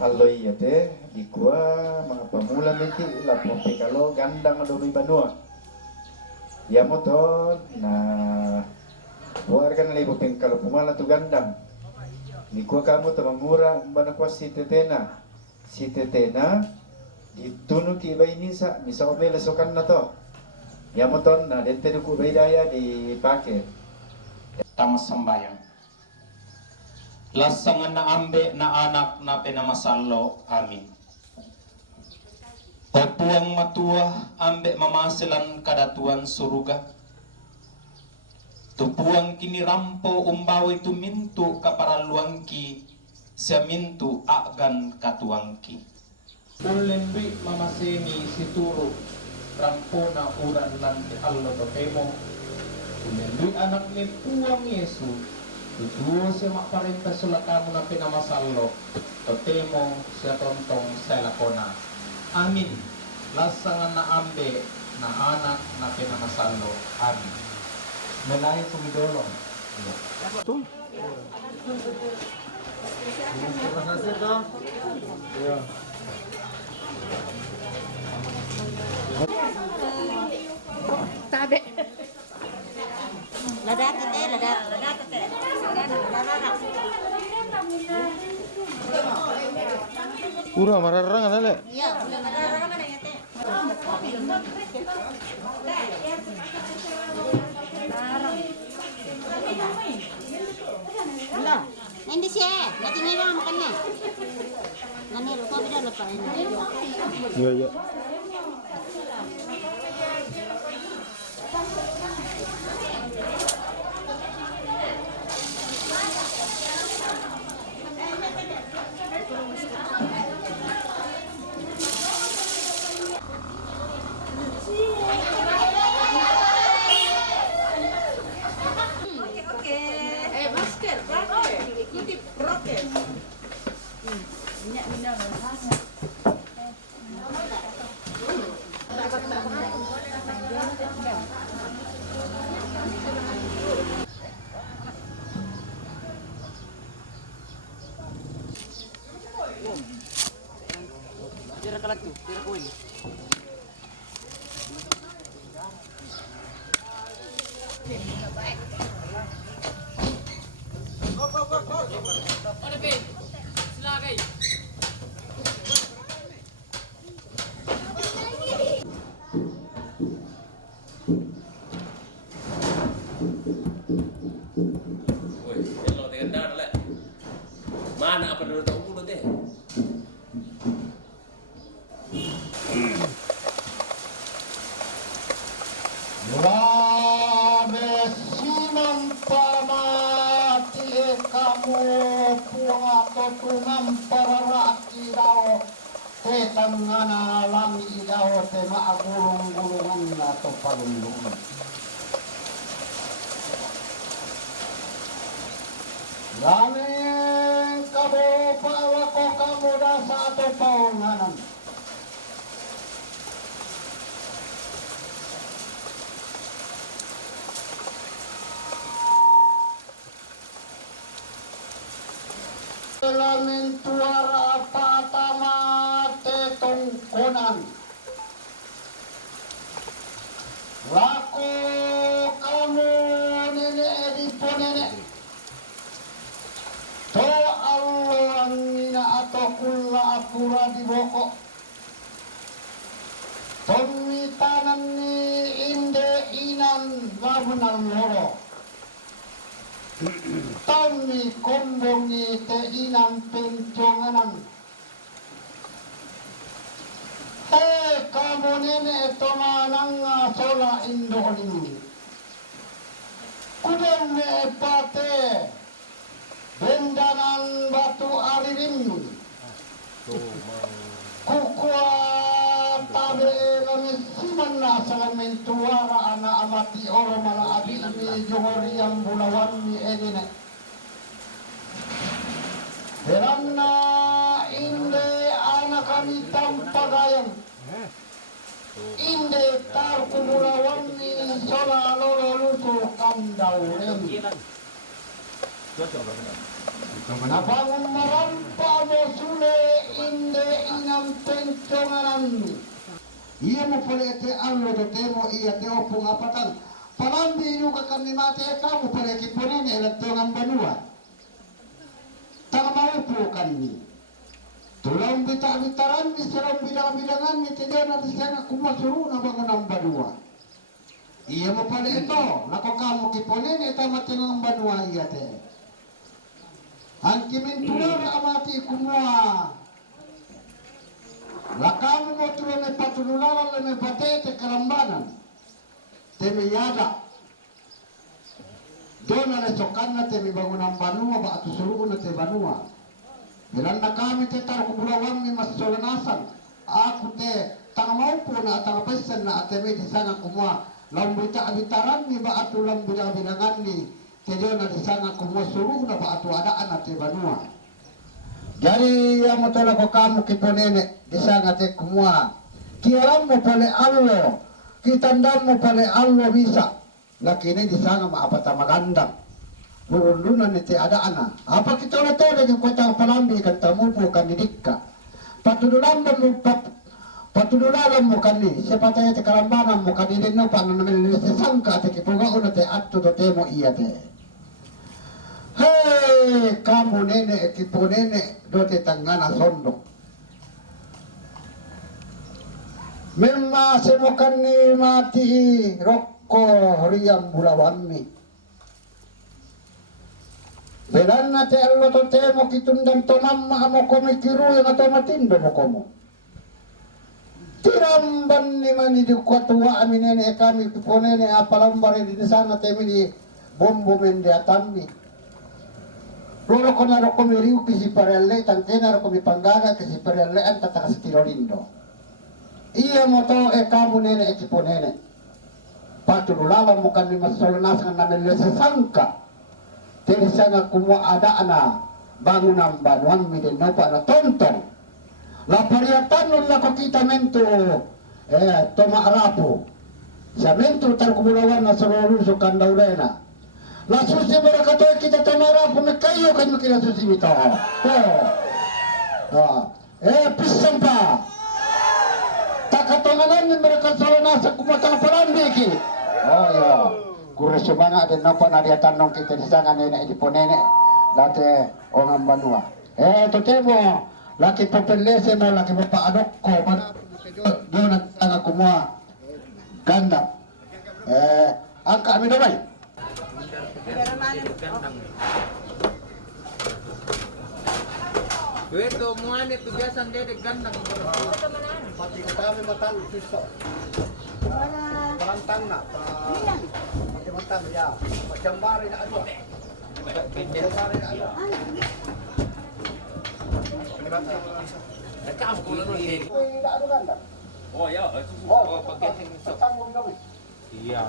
Aloy yate di gua mga pamulan niti lapo pikalo gandang adobe banua. Ya motor na buar kan libo pingkalo pumala tu gandang. Di gua kamu tu mangura bana kwa si tetena. Si tetena ditunu ki iba ini sa misa obele sokan na to. Ya motor na dente ku baidaya dipake. Tamas sambayang. Lasangan na ambe na anak na pinamasallo, amin. Opuang matua ambe mamasilan kadatuan suruga. Tupuang kinirampo umbawi tumintu kaparaluangki, siya mintu agan katuangki. Ulenbi mamaseni situro, rampo na uran lan di allo totemo. Ulenbi anak ni puang Yesu. Tutuo siya makaparinta sulatamu na pinamasallo, totemo siya tontong sa lakona. Amin. Lasangan na ambe na anak na pinamasallo. Amin. Melay tumidolong. Ito? Tabe. Ladat teh, ladat. Pura mararang ana le. Iya, mararang mana ya teh? Enggak. Nanti sih, nanti ngira makannya. Nanti lupa beda lupa ini. Iya, iya. Tira ka lang to, tira ko ini. Ano ba? Silagay. Woi, hello dengan dar le. Mana apa dulu tahu dulu deh. Lame sinan pamati kamu puang atau tunam pararaki dao te tangana lami dao te maagulung-gulungan atau palundungan. Lame kamu palako kamu dasa atau paunganan. Lamin tuara patama tetong konan lako kamu nenek edipo nenek to Allah angina atau kulla apura di boko tomitanan ni inde inan lamunan loro. Tami kombongi te inan penconganan. Kamu nene tomanang sola indolin. Kudeng me pate bendanan batu aririn. Kukua tabe kami simana salamen tuara anak amati oro mala abi mi johori yang bulawan mi enine. Beranna inde anak kami tampagayang. Inde tar kumulawan mi sola lolo lutu kandauren. Nabangun marampa mo sule inde inang penconganan. Iya mo pala ete allo do temo iya te opung apatan. Palambi inuka kami mati kamu pala kipunin electongan banua. Tanga maupo kami. Tulang bita-bitaran ni serang bidang-bidangan ni tidak nanti saya kumasuru na bangun ang banua. Iya mo pala ito. Nako kamu kipunin ito matingang banua iya te. Ang kimintulara amati kumua. Lakamu mo tulo na patulularan na may batete karambanan. Temi yada. Doon na resokan na temi bangun ang banua ba atusuruun na te banua. Bilang na kami te tar kubulawang ni masolanasan. Ako te tangamaupo na tangapasan na ateme di sana kumua. Lambita abitaran ni ba atu lambida-bidangan ni. Tejo na di sana kumua suruh na ba atu adaan ate banua. Jadi yang mo tala ko kamu kiponene di sana te kumua. Kialam mo pale allo. Kitandam mo pale allo bisa. Lakini di sana maapata magandang. Burundunan iti adaan. Apa kita na to yung kota palambi kan tamupo kan didikka. Patudulalan mo kan ni. Siapa tayo ti kalambanan mo kan no paano namin sangka ti kipugaon na ti atto to temo iya te. Hey, kamu nene ekipo nene do ti tanggana sondo. Memma semokan ni mati rokko riyam bulawan mi. Belan na te allo to temo kitundang to mamma mo komi kiru yang ato matindo mo komo. Tiramban ni mani di kuatua aminene kami kiponene apalambare di sana temi di bombo mende atammi. Loro ko na ro komi riu kisi parelle tantena ro komi panggaga kisi parelle an tatakas tirolindo. Iya mo to kamu nene kiponene. Patululala mo kan ni masolonas kan namele sangka. Jadi sana kumua ada ana bangunan banuan midin napa na tonton. La pariatan nun lako kita mento toma arapo. Sa mento tar kumulawan na soroluso kandaurena. La susi mereka to kita toma arapo me kayo kan makina susi mito. Pisang pa. Takatonganan ni mereka solona sa kumatang parandiki. Oh ya. Kureso banga din napa na dia tanong kita di sana nene di ponene date orang banua. To temo laki papelese mo laki papaadok ko do na tanga kumua ganda. Ang kami damay. Ito muan itu biasa dede gandang. Pati kami matang piso. Parantang na. Pati matang ya. Macambari na ano. Macambari na ano. Nagkaampulan nun din. Oh ya, Pagkasing nito. Iya,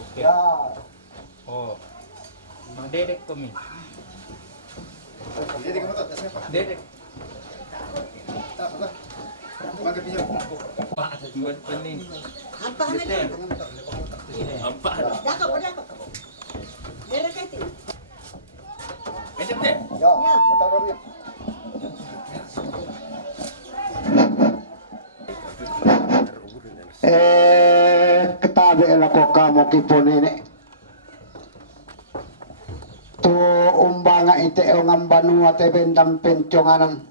okay. Oh. Dedek kami. Dedek. Pening. Apa na din? Apa? Daka po. Dere kati. Macam ni. Ya, matawag niya. Ketabi elako kamu kiponene. Tu umbanga ite ngam banua te bendam penconganan.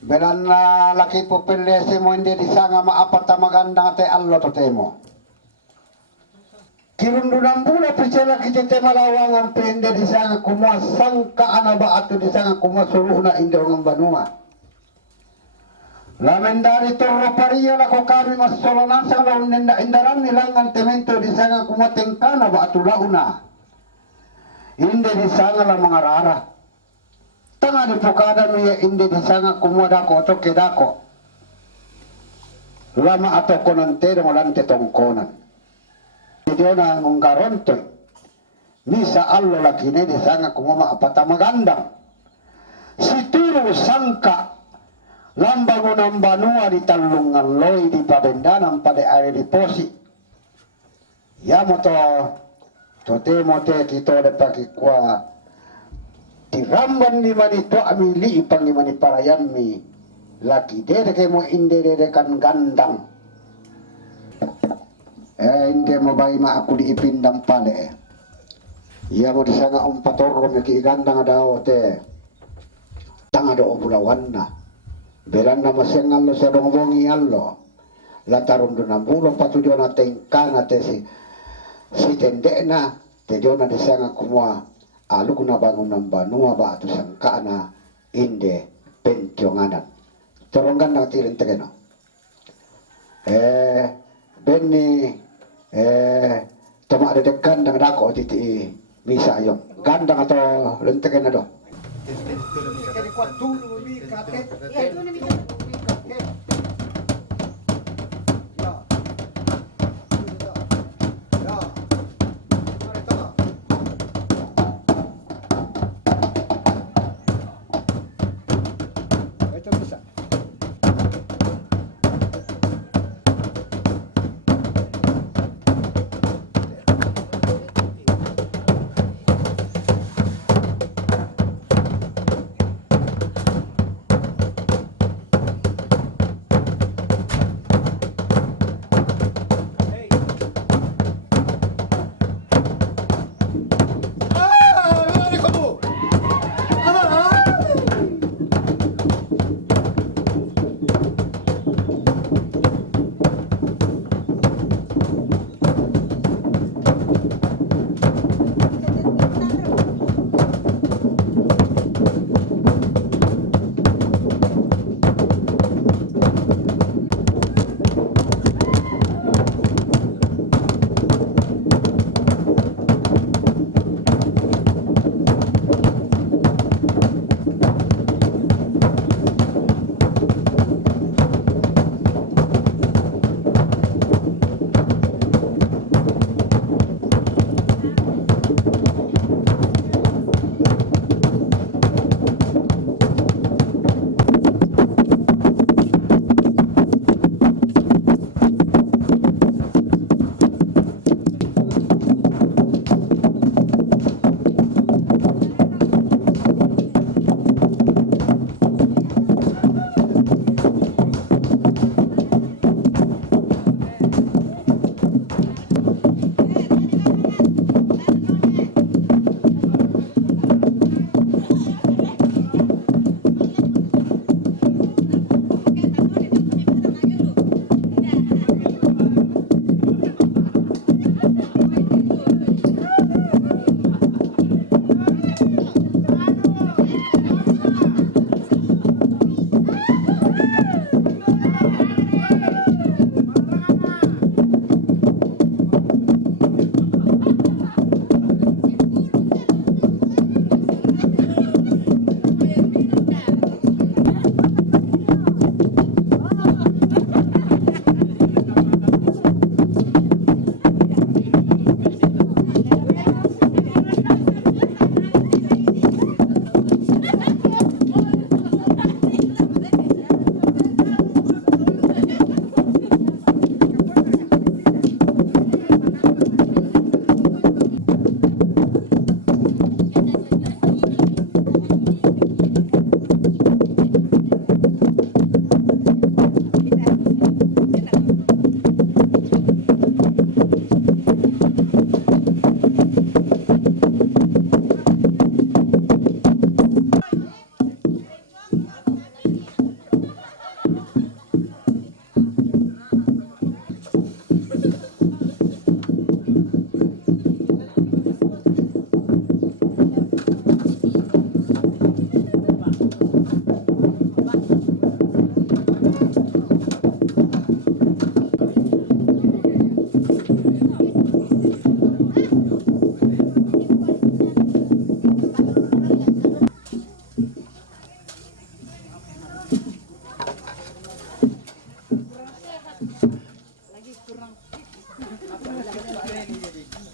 Belan na laki po pelese mo hindi di sanga maapata magandang te allo to temo. Kirundunan bula pisela kita temalawangan pende di sana kumua sangka anaba atau di sana kumua suruhna indongan banua. Lamen dari torro paria lako kami masolonan sa lawan nenda indaran nilangan temento di sana kumua tengkana ba atau launa. Inde di sana la mangarara. Tanga di pokada miya inde di sana kumua dako toke dako. Lama atau konante dengan tongkonan. Dia na nggarontoy misa allo lagi ne di sana kumama apata magandang situru sangka lambang unang banua di talungan loy di pabendanan pada area di posi ya moto tote mote kito de paki kwa tiramban di manito amili ipang di mani parayan mi lagi dede ke mo inde dede kan gandang hindi mo ba ima ako di ipindang pale iya mo di sana umpatorro mi kiiganda nga daw te tanga do bulawan na belan na masyang allo sa bongbongi allo lataron do na bulo patudio na tengka na te si tende na te dio na di sana kumwa alu kuna bangun ng banua ba ato sangka na inde pentyonganan toronggan na tirin tegeno Benny tama ada dekan dengan dako titi misa yung gandang atau lentekan na do. Ito bisa.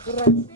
Kurang.